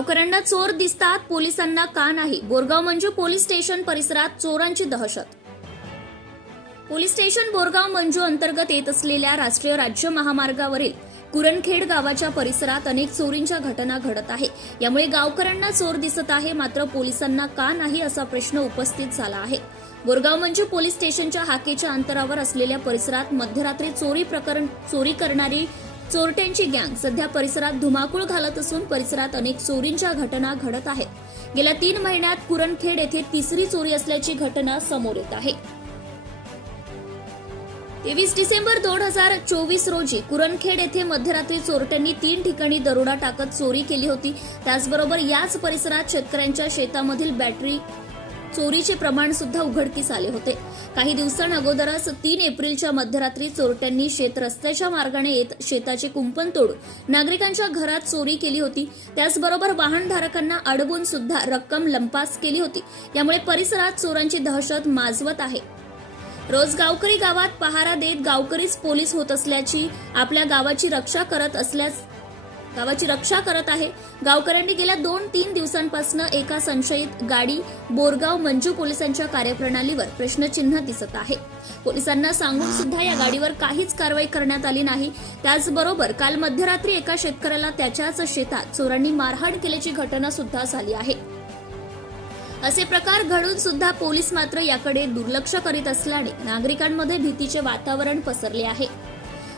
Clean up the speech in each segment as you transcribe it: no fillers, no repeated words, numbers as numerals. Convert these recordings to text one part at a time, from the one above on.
गावकऱ्यांना चोर दिसतात, पोलिसांना का नाही? बोरगाव मंजू पोलीस स्टेशन परिसरात चोरांची दहशत. पोलीस स्टेशन बोरगाव मंजू अंतर्गत येत असलेल्या राष्ट्रीय राज्य महामार्गावरील कुरणखेड गावाच्या परिसरात अनेक चोरींच्या घटना घडत आहे. यामुळे गावकऱ्यांना चोर दिसत आहे, मात्र पोलिसांना का नाही असा प्रश्न उपस्थित झाला आहे. बोरगाव मंजू पोलीस स्टेशनच्या हाकेच्या अंतरावर असलेल्या परिसरात मध्यरात्री चोरी करणारी चोरट्यांची गँग सध्या परिसरात धुमाकूळ घालत असून परिसरात अनेक चोरींच्या घटना घडत आहेत. गेल्या 3 महिन्यात कुरणखेड येथे तिसरी चोरी असल्याची घटना समोर येत आहे. 23 डिसेंबर 2024 रोजी कुरणखेड येथे मध्यरात्री चोरट्यांनी 3 ठिकाणी दरोडा टाकत चोरी केली होती. त्याचबरोबर याच परिसरात शेतकऱ्यांच्या शेतामधील बॅटरी चोरीचे प्रमाण सुद्धा उघडकीस आले होते. काही दिवसांअगोदरच 3 एप्रिलच्या मध्यरात्री चोरट्यांनी शेत रस्त्याच्या मार्गाने येत शेताचे कुंपण तोडून नागरिकांच्या घरात चोरी केली होती. त्याचबरोबर वाहनधारकांना अडवून सुद्धा रक्कम लंपास केली होती. यामुळे परिसरात चोरांची दहशत माजवत आहे. रोज गावकरी गावात पहारा देत गावकरीच पोलीस होत असल्याची आपल्या गावाची रक्षा करत आहे. गावकऱ्यांनी गेल्या 2-3 दिवसांपासून एका संशयित गाडी बोरगाव मंजू पोलिसांच्या कार्यप्रणालीवर प्रश्नचिन्ह दिसत आहे. पोलिसांना सांगून सुद्धा या गाडीवर काहीच कारवाई करण्यात आली नाही. त्याचबरोबर काल मध्यरात्री एका शेतकऱ्याला त्याच्याच शेतात चोरांनी मारहाण केल्याची घटना सुद्धा झाली आहे. असे प्रकार घडून सुद्धा पोलीस मात्र याकडे दुर्लक्ष करीत असल्याने नागरिकांमध्ये भीतीचे वातावरण पसरले आहे.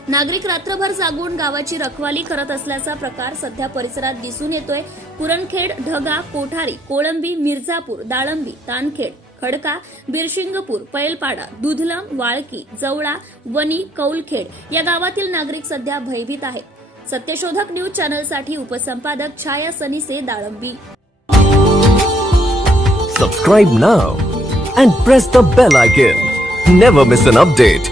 नागरिक रात्रभर जागून गावाची रखवाली करत असल्याचा प्रकार सध्या परिसरात दिसून येतोय. कुरणखेड, ढगा, कोठारी, कोळंबी, मिर्झापूर, दाळंबी, तानखेड, खडका, बिरशिंगपूर, पैलपाडा, दुधलम, वाळकी, जवळा, वनी, कौलखेड या गावातील नागरिक सध्या भयभीत आहेत. सत्यशोधक न्यूज चॅनलसाठी उपसंपादक Chhaya Sanise, Dalambi. Subscribe now and press the bell icon. Never miss an update.